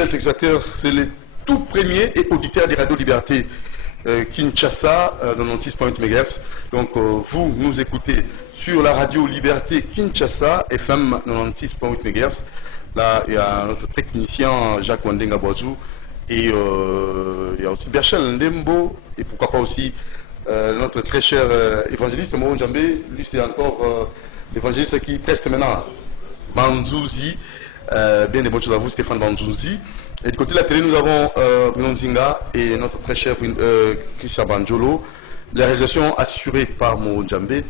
fidèles téléspectateurs, c'est le tout premier et auditeur des radios Liberté Kinshasa 96.8 MHz. Donc vous nous écoutez sur la radio Liberté Kinshasa FM 96.8 MHz. Là, il y a notre technicien Jacques Wandenga Boazou et il y a aussi Berchel Ndembo et pourquoi pas aussi notre très cher évangéliste Moron Djambé. Lui, c'est encore l'évangéliste qui preste maintenant Banzouzi. Bien des bonnes choses à vous, Stéphane Banzouzi. Et du côté de la télé, nous avons Bruno Nzinga et notre très cher Christian Banjolo. La réalisation assurée par Moron Djambé.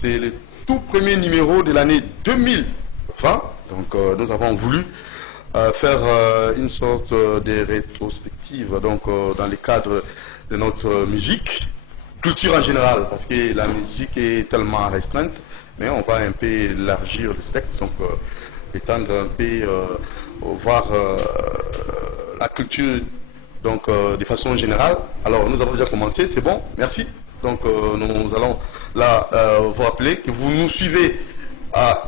C'est le tout premier numéro de l'année 2020. Donc nous avons voulu faire une sorte de rétrospective donc, dans le cadre de notre musique, culture en général, parce que la musique est tellement restreinte, mais on va un peu élargir le spectre, donc étendre un peu, voir la culture donc, de façon générale. Alors nous avons déjà commencé, c'est bon, merci. Donc nous allons là vous rappeler que vous nous suivez à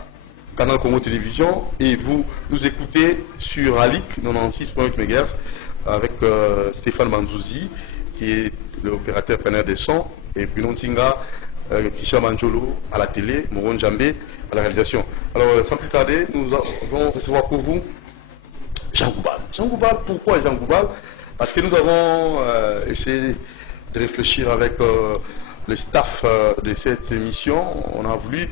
Canal Congo Télévision et vous nous écoutez sur ALIC 96.8 MHz avec Stéphane Banzouzi qui est l'opérateur preneur des sons et Bruno Nzinga, Kisha Manjolo à la télé, Moron Djambé à la réalisation. Alors sans plus tarder, nous allons recevoir pour vous Jean Goubal. Jean Goubal, pourquoi Jean Goubal? Parce que nous avons essayé de réfléchir avec le staff de cette émission. On a voulu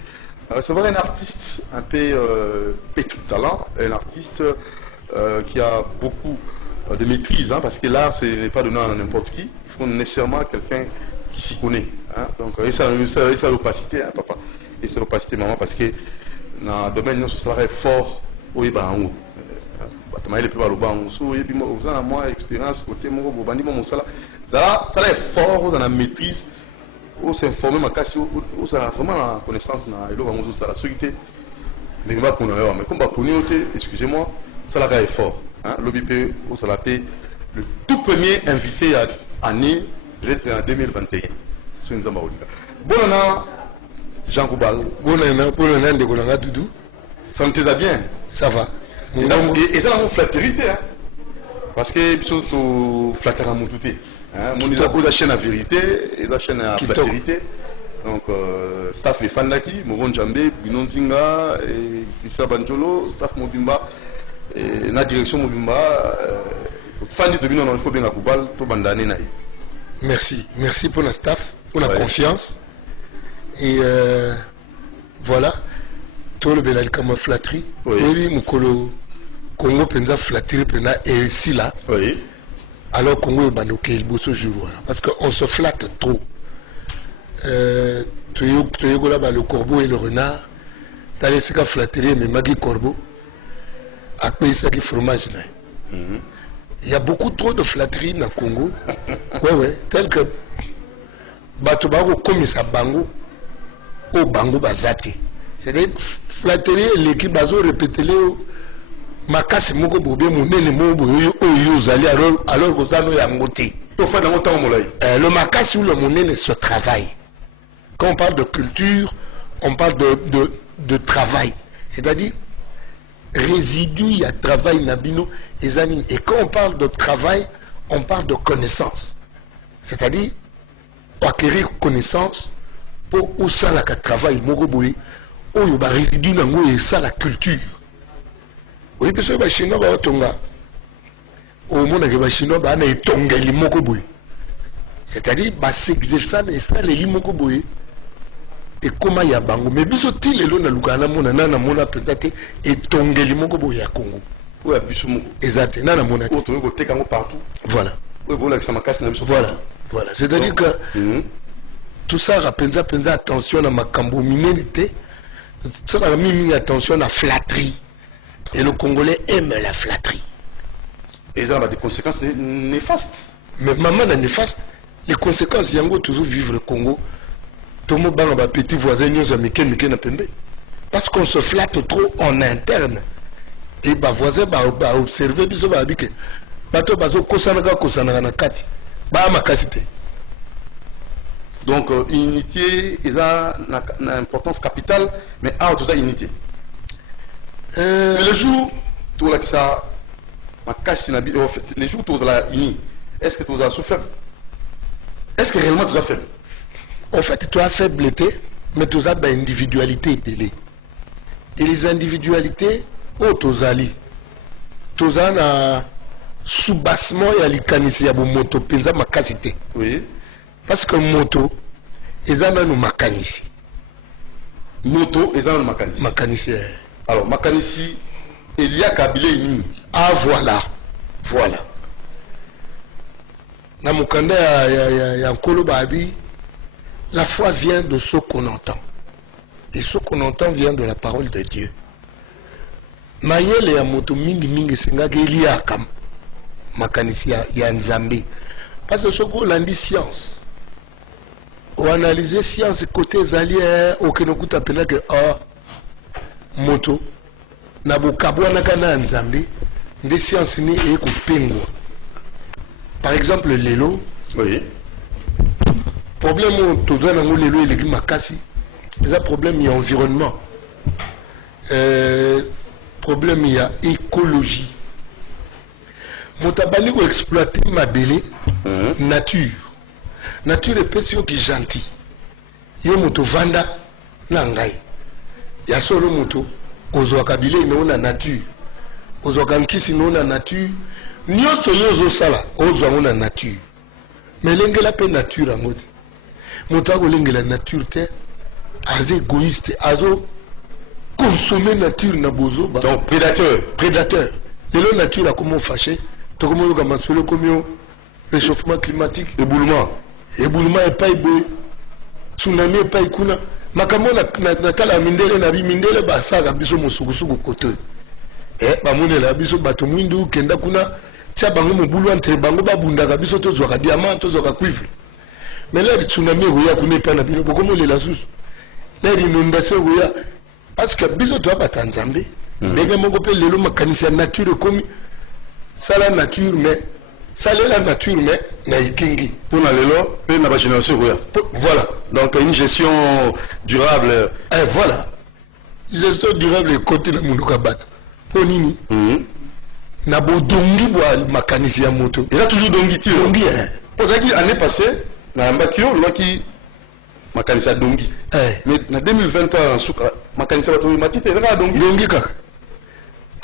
recevoir un artiste un peu petit talent, un artiste qui a beaucoup de maîtrise, hein, parce que l'art, ce n'est pas donné à n'importe qui. Il faut nécessairement quelqu'un qui s'y connaît. Hein, donc, et ça l'opacité, hein, papa. Et ça l'opacité, maman, parce que dans le domaine, ce serait fort au Ibango. Ça est fort, vous en avez maîtrise. Où s'informer ma casse, où ça a vraiment la connaissance na elo va mozo ça la sécurité mais pas pour nous mais comme pas pour nous excusez-moi ça la est fort hein l'OBP où ça l'appelle le tout premier invité à année peut-être en 2021 sur Nzamba Olika bonana Jean Goubal bonana de Golanga Doudou sentez-vous bien ça va et ça la flatterie hein parce que surtout flatter à moutouté. Mon la chaîne à vérité et la chaîne à flatérité. Donc, staff est fan d'aki, Moron Djambé, Bruno Nzinga, et Christian Banjolo, staff Mobimba, et la direction Mobimba, fan de Bino, il faut bien la Koubal, tout bandane naï. Merci, merci pour la staff, pour la confiance. Et voilà, tout le belal comme flatterie. Oui, Moukolo, Congo Penza flatterie, Pena, et ici là. Oui. Alors Congo est banoké il bosse jour parce qu'on se flatte trop. Tu es là le corbeau et le renard. Tu as laissé qu'à flatterie mais Magui corbeau. Après ça qui fromage là. Il y a beaucoup trop de flatterie dans Congo. Ouais tel que Batobaro comme ça bango au bango bazate. C'est-à-dire flatterie l'équipe bazo répéter makasi moko bobe monene mobo oyo zali alors que ça no ya ngote to fa dans temps molay le makasi ou le monene se travaille. Quand on parle de culture on parle de travail, c'est-à-dire résidu il y a travail nabino et zanine. Et quand on parle de travail on parle de connaissance, c'est-à-dire acquérir connaissance pour où ça la travail moko boye oyo ba résidu nango et ça la culture. Oui, parce que les Chinois sont tonga. Au monde, les Chinois sont tonga les mokoboui. C'est-à-dire, s'exercer les limokoboui. Et comment il y a bango. Mais biso ti les lona lukana mona nana mona peut-être et tonga les mokoboui à Congo. Oui, biso moko. Exact. Nana mona. Autre côté quand partout. Voilà. Oui, voilà que ça m'a cassé. Voilà. Voilà. C'est-à-dire que tout ça penza attention à ma cambo minéité. Ça a mis attention à flatterie. Et le Congolais aime la flatterie. Et ça a des conséquences néfastes. Mais maman est néfaste. Les conséquences, il y a toujours vivre le Congo. Tout le monde a petit voisin, nous avons parce qu'on se flatte trop en interne. Et les voisins ont observé, ils ont dit que donc, unité, ils ont une importance capitale, mais à tout ça, unité. Mais le jour, tout là, ça, les jours où tu as uni, est-ce que tu as souffert? Est-ce que réellement tu as faible? En fait, tu as faiblité, mais tu as une individualité belée. Et les individualités, tu as un soubassement et likanisi ya moto penza makasité. Oui. Parce que moto, ils ont un makanisi. Moto, ils ont un makanisi. Makanisi. Alors, makanisi, il y a Kabilé Nini. Ah, voilà. Voilà. Dans mon candidat, il y a un Kolobabi. La foi vient de ce qu'on entend. Et ce qu'on entend vient de la parole de Dieu. Mayele ya moto mingi mingi sengaki eliaka makanisi ya Nzambe. Parce que ce qu'on a dit science. On analyse science côté zalier aucun coup appelé que moto na bokabwa na kana Nzambe des sciences ni e ko pengwa. Par exemple lelo. Oui. Problème tout ça dans lelo il est makasi. C'est un problème il y a environnement. Problème il y a écologie. Motabali ko exploiter ma belé nature. Nature est pesio qui gentil. Yo moto vanda na ngai. Ya solo moto ozwa kabile ina nature. Ozwa kankisi ina nature. Nyoso yozo sala ozwa na nature. Mais lengela pe nature ngoti. Moto ko lengela nature te az égoïste, azo consommer nature na bozo ba. Donc prédateur. Prédateur. Lelo nature a comment fâché. To comment yo kama solo comme réchauffement climatique, éboulement et pas éboué, tsunami et pas ikuna. Makamo na tala mindele na bi mindele ba saka biso mosukusuku kote. Ba monela biso bato mwindu kenda kuna tia bango mobulu entre bango ba bundaka biso to zwaka diamant to zwaka cuivre. Mais là tsunami oya kuna pa na bino bokomo lela susu. Là inondation oya parce que biso to ba Tanzambe. Ndenge moko pe lelo makanisi ya nature comme ça la nature mais ça la nature mais na ikingi pour na lelo pe na ba génération voilà donc une gestion durable voilà gestion durable côté na munduka bata pour nini na bodongi bwa makanisi ya moto il a toujours dongi ti dongi pour ça qui année passée na mbakio loi qui makanisi ya dongi mais na 2023 en suka makanisi ya bato matite na dongi kaka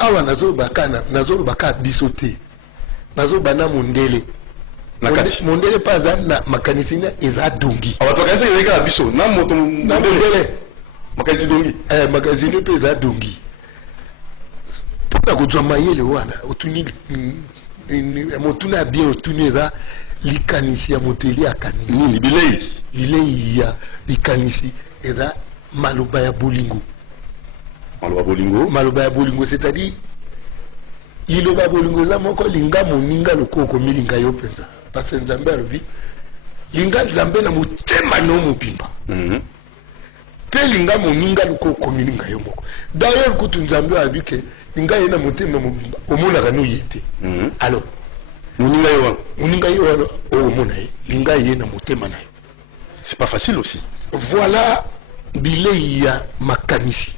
awa nazo baka bisote nazo bana mondele nakati mondele pas na makanisi na eza dongi abato kanisa ezeka biso na moto na mondele makanisi dongi makanisi ne pe eza dongi pona kuzwa mayele wana otuni motuna bien otuni eza likanisi ya moteli akanisi nini bilei ya likanisi eza maloba ya bolingo maloba ya bolingo c'est-à-dire liloba bolingo eza moko linga moninga lokoko milinga yo penza parce que Nzambe alobi linga Nzambe na motema no mobimba pe linga moninga lokoko milinga yo moko d'ailleurs kutu Nzambe alobi ke linga ye na motema mobimba omonaka no yete alors moninga yo omona ye linga ye na motema na yo c'est pas facile aussi voilà bilei ya makanisi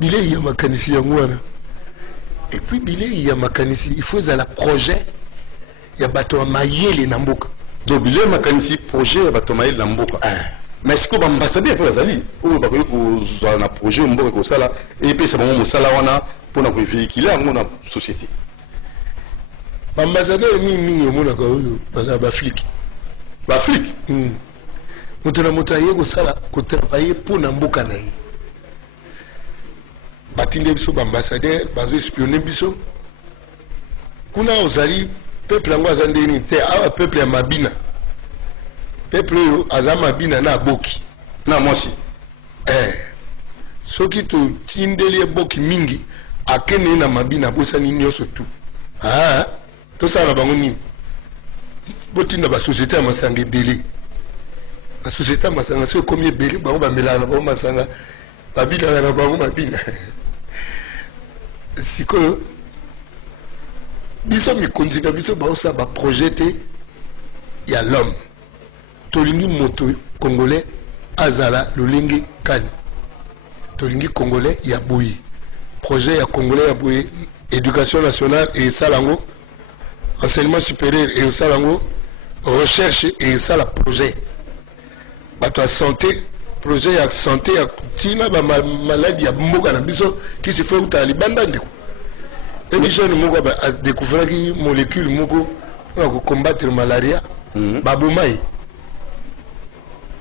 bilei ya makanisi yango wana et puis bilei ya makanisi il faut ezala projet ya bato ya mayele na mboka donc bilei makanisi projet ya bato ya mayele na mboka mais siko baambassadeur mpe bazali oyo bakoki kozala na projet mboka kosala epesa bango mosala wana mpona kovéhicule yango na société baambassadeur mingi omonaka oyo bazala baflike moto na moto aye kosala kotravaille mpona mboka na ye batinde biso baambassadeur bazo espionner biso kuna ozali peuple yango aza ndeni te awa peuple ya mabina peuple oyo aza mabina na aboki na mwasi soki totindeli eboki mingi akende na mabina abosani nyonso tu tosala na bango nini botinda basociété ya masanga ebele basociété ya masanga so ekomi ebele bango bamelaka na bango masanga babinaka na bango mabina sikoyo biso mikonzi na biso baosala baprojet te ya l'homme tolingi moto congolais azala lolenge kani tolingi congolais ya boye projet ya congolais ya boye éducation nationale et salango, enseignement supérieur et salango, recherche et ça la projet. Bato santé, projet à santé à tina ba maladie à mboka na biso qui se fait au Taliban ndeko. Et biso ni moko a découvert qui molécule moko pour combattre malaria, babomai.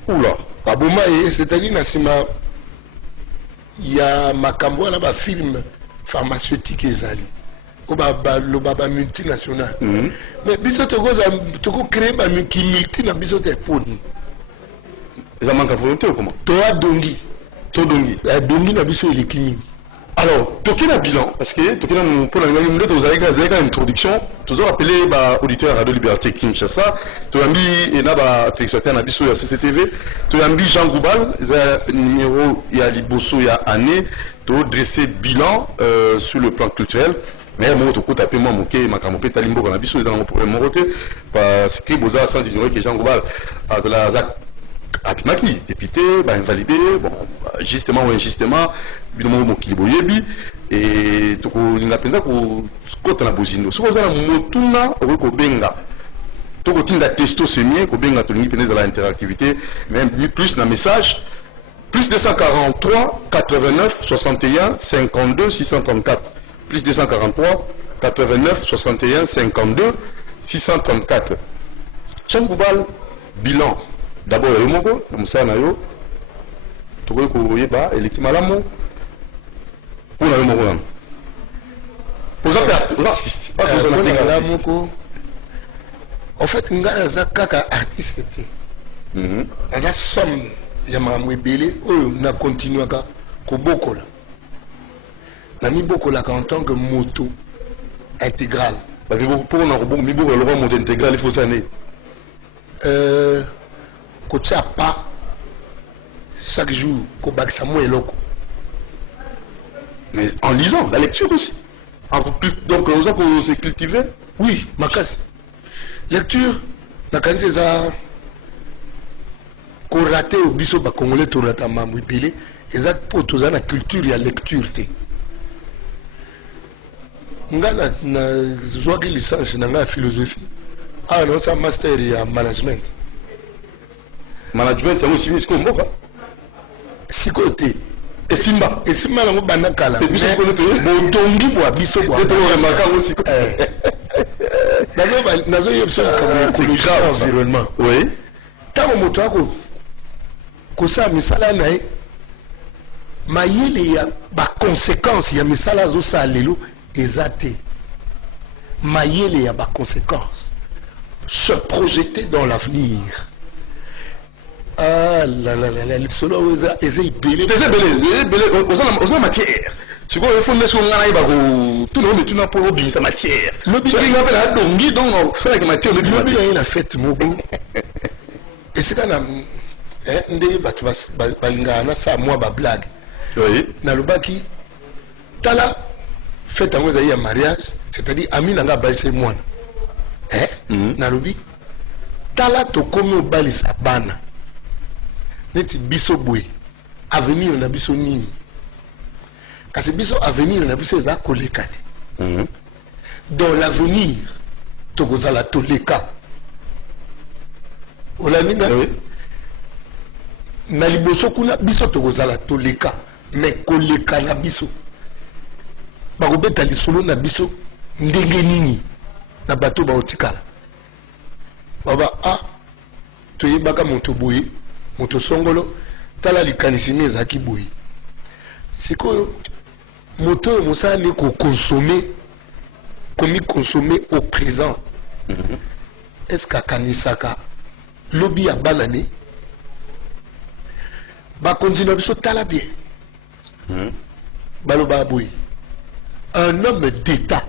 Oula, babomai c'est-à-dire na sima il y a makambo na ba film pharmaceutique ezali. Au baba le baba multinational. Mais biso toko créer ba multi na biso te poni. Ça manque à volonté ou comment? Toi dongi. Toi dongi. Dongi na biso il est alors, toquer un bilan, parce que toquer un pour la vous avez une introduction, toujours appelé auditeur Radio Liberté Kinshasa, tu as mis et n'a téléspectateur na biso ya CCTV, tu as mis Jean Goubal, numéro ya liboso ya année, tu as dressé bilan sur le plan culturel. Mais moi, tu as tapé moi, moqué, ma camope, talimbo, on a biso dans mon problème, mon côté, parce que vous avez sans ignorer que Jean Goubal a Akimaki, député, invalidé, bon, justement ou injustement, binomamo kiliboyebi, et tout le monde a côté la bozino. Ce qu'on a motuna, on va benga. Tout le monde a testo semien, qu'on benga tout le monde dans l'interactivité, même plus dans message, plus 243 89 61 52 634, plus 243 89 61 52 634. Jean Goubal, bilan. D'abord, il y a un peu de tu vois qu'il y a un malamu pour les artistes. En fait, il y a un artiste. Il y a somme. Il y a un belé. On a continué à Kobokola. On a mis Bokola en tant que moto intégral. Pour on a mis le mot intégral, il faut s'anner. Kotia pas chaque jour Kobak Samuel Loko. Mais en lisant, la lecture aussi. Donc, on s'est cultivé. Oui, ma case. Lecture, la canne c'est ça. Qu'on rate au biso, bah, congolais, tout rate à mamou pilé. Et ça, pour tout ça, la culture, il y a lecture. Nga na joie qui licence, na nga philosophie. Ah non, ça master, il y a management. Management, c'est aussi ce qu'on voit. Si côté. Et Simba. Et Simba, on va n'a qu'à la. Et puis, c'est qu'on bon tongi pour abisso. C'est remarquable aussi. D'abord, nous avons une écologie environnement. Oui. Tant que moto ako, kosa misala nae, mayele ya ba conséquences ya misala zo sa lelo ezate. Mayele ya ba conséquences. Se projeter dans l'avenir. Ah là là là là, le solo est belé. Aux matière. Tu vois, il faut mettre sur l'anaïba, tout le monde est une pour sa matière. Le bilan appelle la dongi, donc c'est la matière. Le bilan a fait mobo. Et c'est quand même, ndé batu balinga na sa moi ba blague. Oui. Na lobaki, tala fête en un mariage, c'est-à-dire ami nanga balise moi. Na lobi, tala to komo balisa bana. Neti biso boy avenir na biso nini kasi biso avenir na biso za koleka dans l'avenir tokozala toleka olaninga na liboso kuna biso tokozala toleka mais koleka na biso bakobeta lisolo na biso ndenge nini na bato baotikala baba toyebaka moto boye moto songolo tala likanisi ne ezaki boyi sikoyo moto mosali ko consommer comme consommer au présent est-ce qu'akanisaka lobby ya banane ba continue biso tala bien baloba boyi un homme d'état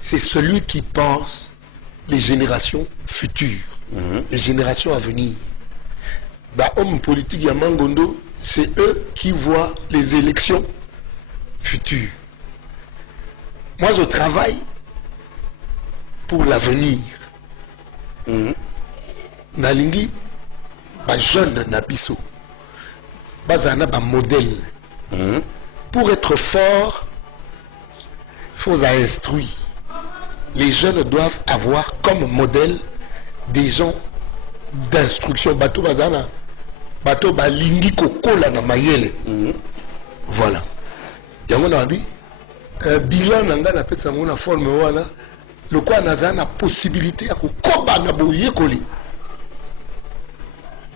c'est celui qui pense les générations futures les générations à venir. Bah, hommes politiques à Mangondo, c'est eux qui voient les élections futures. Moi, je travaille pour l'avenir. Nalingi, bah, jeune Nabiso, bah, un modèle. Pour être fort, faut instruire. Les jeunes doivent avoir comme modèle des gens d'instruction. Bateau bazana, bateau balingi kokola na mayele. Voilà. Yango na bi bilan nanga na pesa ngona forme wana le quoi nazana possibilité ya kokoba na boyekoli.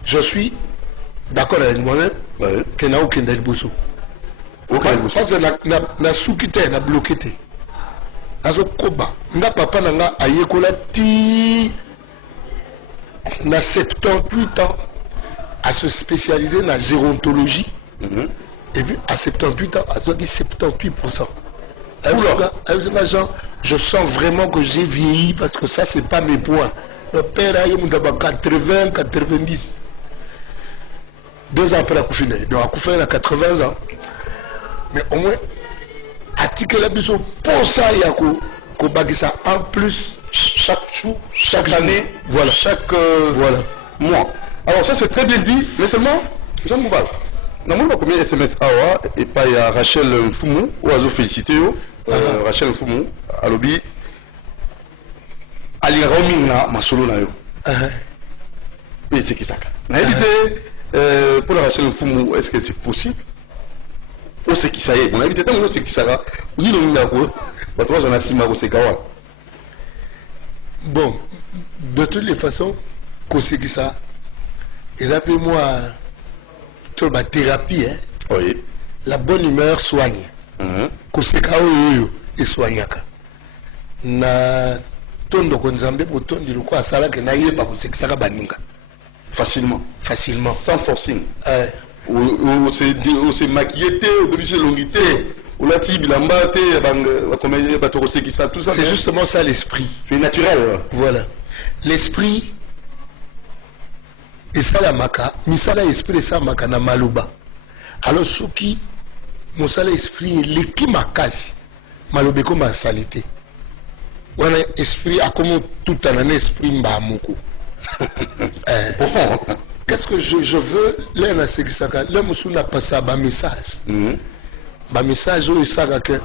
Je suis d'accord avec moi-même que na aucun delboso. Parce que na soukite na bloqué te. Azo koba nga papa nanga ayekola ti na 78 ans à se spécialiser dans la gérontologie. Et puis à 78 ans, à 78%. Je sens vraiment que j'ai vieilli parce que ça, c'est pas mes points. Le père a eu 80, 90. 2 ans après la couffine. Donc à couffine à 80 ans. Mais au moins, à ticket la biso pour ça, il y a qu'au ça en plus chaque jour, chaque année, voilà, chaque voilà. Mois. Alors ça c'est très bien dit, mais seulement, Jean Mouval, nous avons combien de SMS awa et pas il y a Rachel Mfumu, ou à féliciter Rachel Mfumu, à l'objet, à l'iroming na masolo na yo. Et c'est qui ça? Na évité pour la Rachel Mfumu, est-ce que c'est possible? Ou c'est qui ça y est? On a évité tant que c'est qui ça va. Ni le numéro, bah toi j'en ai 6 maros c'est kawa. Bon, de toutes les façons, c'est qui ça? Ils appellent moi la thérapie, hein? Oui. La bonne humeur soigne. Koseka oyo et soignaka. Na tondo konzambe pour tondi le quoi sala que na yeba kosekisaka baninga. Facilement. Facilement. Sans forcing. On s'est maquillé, on s'est longuité, on l'a dit, bilamba, tout ça. C'est justement ça l'esprit. C'est naturel. Voilà. L'esprit. Et ça la maka, misala esprit et ça maka na maluba. Alors ce qui, mon sala esprit l'équipe makasi, malobé comme ma salité. Voilà esprit a comme tout un esprit mbamoko. Profond. Qu'est-ce que je veux? Là, na sekisaka, là musu na passa ba message. Ba message au isaka que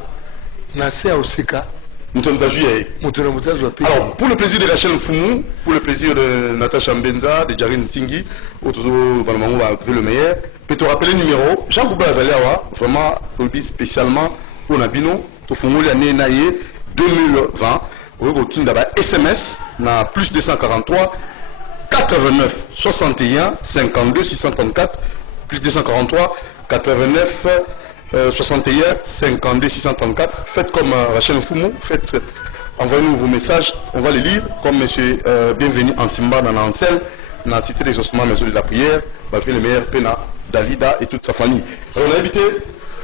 na se osika. Alors, pour le plaisir de Rachel Mfumu, pour le plaisir de Natacha Mbenza, de Jarine Singhi, le meilleur, peut te rappeler le numéro Jean Bouba Azaliawa, vraiment spécialement pour Nabino, to Fumu l'année naïe 2020, au SMS, na plus 243 89 61 52 634, plus 243 89 61 52 634. Faites comme Rachel Mfumu, envoyez-nous vos messages, on va les lire comme monsieur Bienvenu en Simba dans l'Ancel, dans la cité d'exaucement maison de la prière, va faire le meilleur Pena, Dalida et toute sa famille. Alors on a invité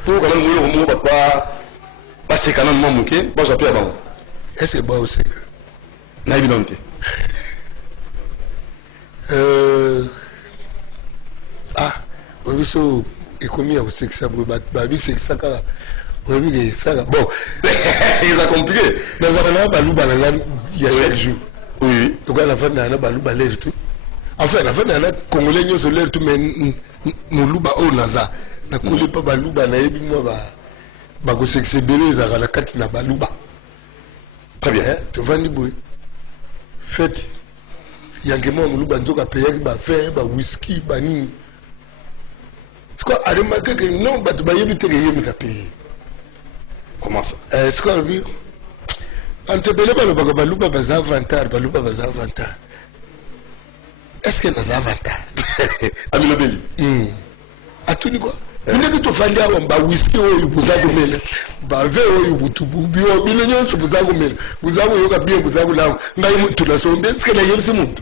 pour quand même mourir au mot, c'est quand même mon mouquet, bon j'appelle avant. Est-ce que c'est bon aussi? N'a évidemment. Oui, et combien vous savez que ça vous bat, c'est ça bon, il a compliqué. Dans un balou il y a chaque jour. Oui. Donc à la fin d'un balou l'air tout. Enfin, la fin d'un Congolais nous se l'air tout, mais nous louba au Naza. Na collé pas balou na yebi moi ba ko c'est belé za la kati na balouba. Très bien. Tu vas ni boy. Faites. Yangemo muluba nzoka payer ba faire ba whisky ba nini. C'est quoi, à remarquer que non, bah tu vas y payer. Comment ça? C'est quoi le but? On te belé pas le balouba baza avantage, balouba baza avantage. Est-ce qu'il y a des avantages? Amina Beli. À tout quoi? Vous n'avez pas fait un whisky ou vous avez mêlé. Bah, vous avez bien, vous avez là. Vous avez sonde, est-ce que la monde?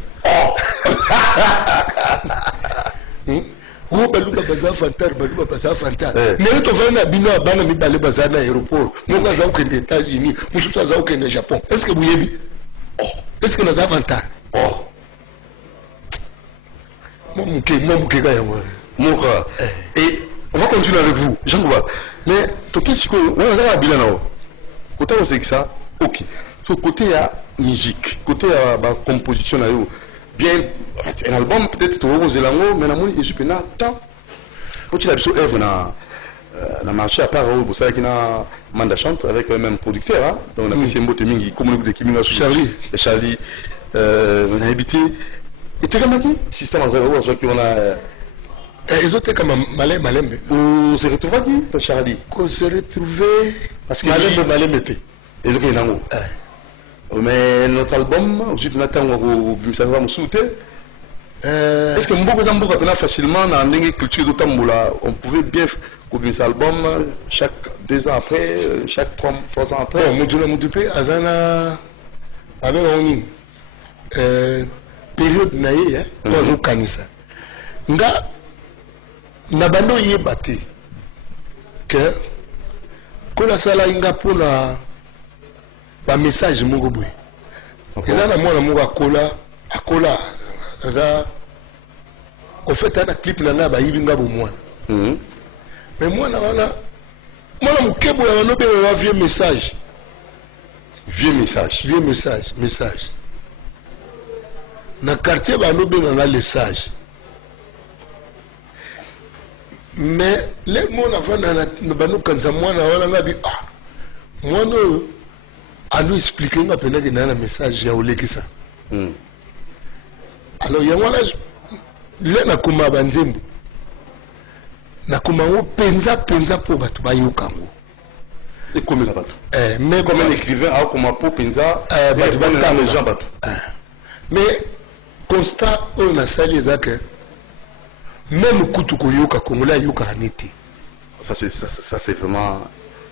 Oh, balouba baza fantar, balouba baza fantar. Mais tu vas na bino abana mi balé baza na aéroport. Nous avons que les États-Unis, nous avons que le Japon. Est-ce que vous y êtes? Est-ce que nous avons fantar? Mon gars, mon frère. Et on va continuer avec vous, Jean Gouba. Mais toi, si on a un bilan, côté où c'est que ça, ok. So côté à musique, côté à composition bien, un album peut-être tu vas aux élango, mais na moni et je peux na tant. Quand tu as besoin œuvre on a marché à part pour ça qu'il a Manda chante avec le même producteur. Hein? Donc on a fait Mbote Mingi, comme le groupe de Kiminga Charlie. On a habité. Et tu es comme qui? Système on a. Ils ont été comme malin. On s'est retrouvé qui, Charlie? On s'est retrouvé. Parce que malin. Et le Kénango. Mais notre album, ensuite on attend au Bimsava Moussouté. Est-ce que Mboko Zamboka peut facilement dans la culture de Tamboula, on pouvait bien couvrir cet album chaque 2 ans après, chaque 3 ans après? Bon, Moudjoula Moudjoupé, Azana, avec Ongin, période naïe, hein, pour Kanisa. Nga, Nabando y est battu. Que, quand la sala inga pour la message Mugobwe. Ezana moi, la Akola. En fait, un clip nanga ba yibinga bo moi. Mais moi na mon kebo ya no be wa vieux message. Na quartier ba no be na le sage. Mais les mots na vana na ba no kanza moi na wala ngabi moi no a nous expliquer nga pena que na message ya olekisa. Alors, il y a un là, na kuma banzembo. Na kuma wo penza pour batu ba yokango. Et comme la batu. Mais comme un écrivain, a comme pour penza batu ba na les gens batu. Mais constat on a sali ezake même kutu ko yoka kongola yoka hanete. Ça c'est vraiment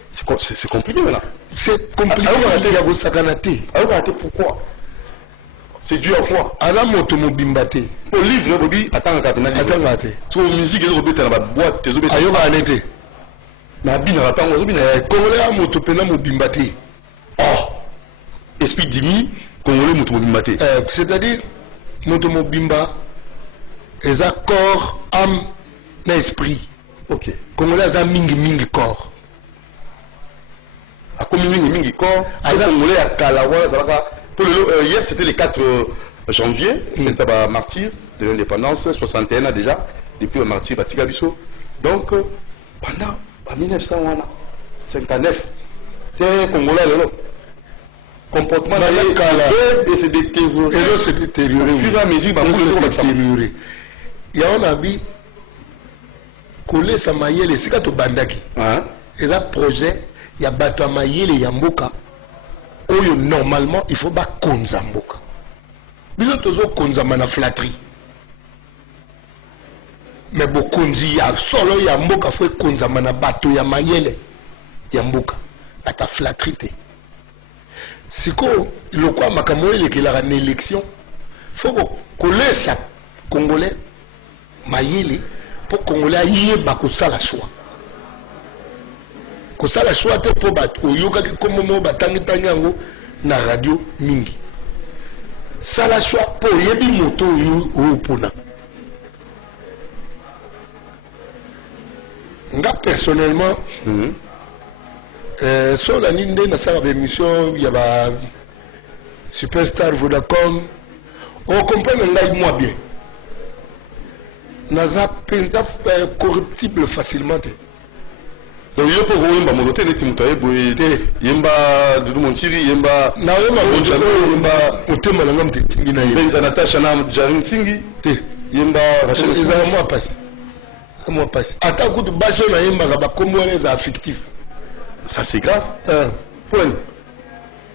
c'est compliqué maintenant. C'est compliqué il y a go sakanate. Alors pourquoi? C'est dû à quoi? À la moto mobimbate. Au livre, Bobby, attends, attends. Sur la musique, ils ont dans la boîte, ils ont été. Ayoba anete. Mais Abina, attends, ils ont été. Congolais à moto pena mobimbate. Oh! Esprit d'imi, Congolais moto mobimbate. C'est-à-dire, moto mobimba, les accords, âme, esprit. Ok. Congolais a mingi corps. A comme mingi corps, Congolais à Kalawa, ça va. Hier, c'était le 4 janvier, fête à martyr de l'indépendance, 61 ans déjà, depuis le martyr Batiga Bisso. Donc, pendant 1959, c'est un Congolais, le comportement et se détériorer. Et se détériorer. Au fur et à mesure, il y a un habit, collé sa maïele, c'est quand tu bandaki. Et un projet, il y a bateau maïele, Yamboka. Oyo normalement il faut pas konzamboka. Biso tozo konzama na flatterie. Mais bo konzi ya solo ya mboka faut konzama na bato ya mayele ya mboka. Ata flatterie te. Siko lokwa makambo elekela na élection. Faut ko laissa congolais mayele pour congolais yeba ko sala choix. Ko sala choix te po bat oyoka ki komo batangi yango na radio mingi. Sala choix po yebi moto yo pona. Nga personnellement sur la ninde na sala émission il y a ba Superstar Vodacom on comprend ngai moi bien. Naza penza corruptible facilement. Donc il y a pour Yemba Molote et Timotaye Boyete, Yemba Doudou Montiri, Yemba Naoyema Bonjano, Yemba Otema Langam Tingi na Benza Natasha Nam Jarin Singi, Yemba Rachel Ezra moi passe. Moi passe. Ata coup de basso na Yemba ba Congolais affectif. Ça c'est grave. Point.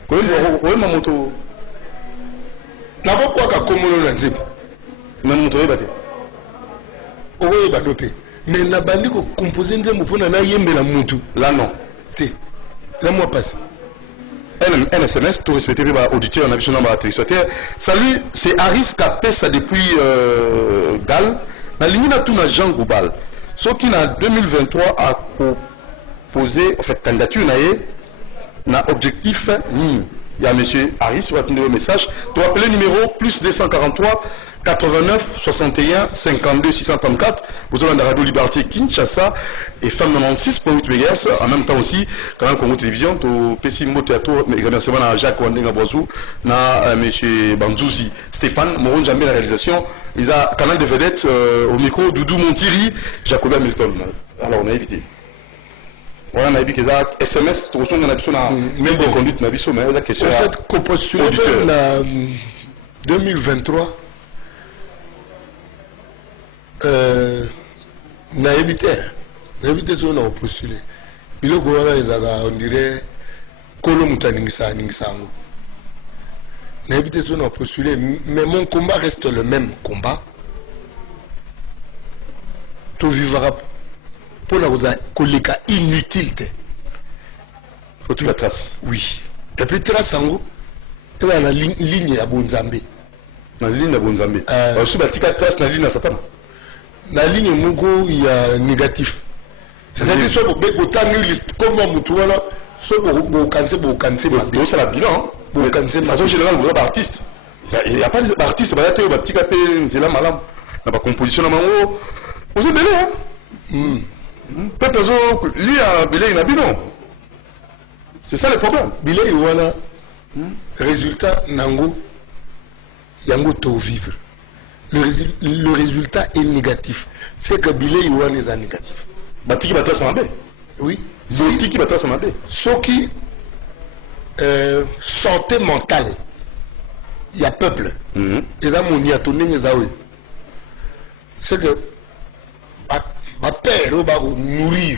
Koyemba moto. Na quoi ka Congolais na nzembo. Na moto yebate. Oye ba dope. Mais na bandi ko composer nzembo pona na yembela mutu. Là non. Là moi passe. Un SMS, tout respecté par auditeur, on a vu son nom à la téléspectateur. Salut, c'est Aris Kapesa depuis Gal. Na limina tout na Jean Goubal. Ce qui en 2023 a posé, en fait, candidature na objectif ni. Il y a monsieur Aris, vous attendez le message. Tu vas appeler le numéro plus 243 89 61 52 634. Vous avez la radio Liberté Kinshasa et Femme 96.8 MHz. En même temps aussi, quand même, Congo Télévision, tu PC Mo Théâtre, mais remerciement à Jacques Wandenga Boisou, na monsieur Banzouzi, Stéphane, Moron Jambé, la réalisation. Ils ont canal de vedettes au micro, Doudou Montiri, Jacobin Milton. Alors, on a évité. on a dit que ça SMS tout son na biso na même de conduite na biso mais la question en fait co-postulé en 2023 na évité son na postulé biloko wana ezaka on dirait kolo mutaningisa ningisango na évité son na postulé mais mon combat reste le même combat tout vivra pour la koleka inutile. Faut-il la trace? Oui. Et puis trace en gros, il y a la ligne à Bonzambé. La ligne à Bonzambé. Aussi la tika trace la ligne à Satan. La ligne Mogo il y a négatif. C'est-à-dire soit autant comme Moutouala, soit au cancer ma c'est la bilan. Au cancer de façon générale vous êtes artiste. Il n'y a pas d'artiste, il y a des tika c'est là malam. La composition na mango. Vous êtes belé hein? Peuple lié à Belé Nabino. C'est ça le problème. Belé voilà. Résultat Nango. Yango to vivre. Le résultat est négatif. C'est que Belé Iwan est négatif. Batiki Batas Mabé. Oui. Batiki Batas Mabé. Ce qui santé mentale. Il y a peuple. Et là, mon yatonné c'est que ma père va nourrir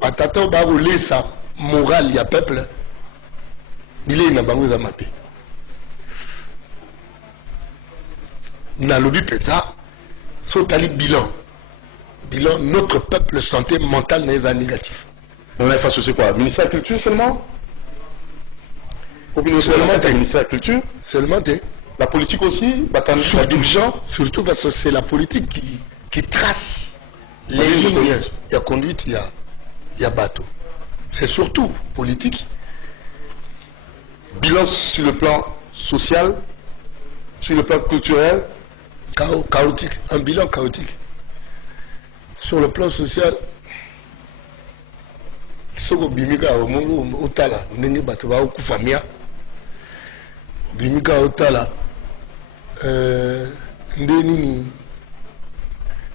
ma tata va laisser morale il y a peuple il est na bango za mape na lobi peta so tali bilan notre peuple santé mentale n'est négatif. On a face c'est quoi? Ministère de la Culture seulement? Seulement le ministère de la Culture? Seulement la politique aussi, surtout parce que c'est la politique qui trace les lignes. Il y a conduite, il y a bateau. C'est surtout politique. Bilan sur le plan social, sur le plan culturel. Chaotique, un bilan chaotique. Sur le plan social, soko bimika au otala, nenge bato ba okufamia. Bimika otala.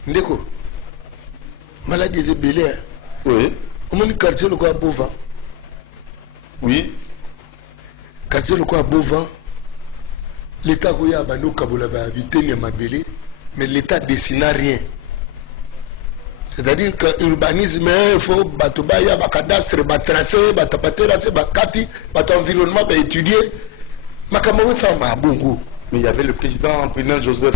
Ndeko maladie des ébélés. Oui. Comment dit quartier le quoi Beauvin? Oui. Quartier le quoi Beauvin. L'État goya bano kabola ba habiter ni mabélé, mais l'État dessina rien. C'est-à-dire que l'urbanisme, il faut batobaya, ba cadastre, ba tracer, ba tapateracer, ba kati, ba environnement, ba étudier. Makamawet ça ma bongo. Mais il y avait le président Brunel Joseph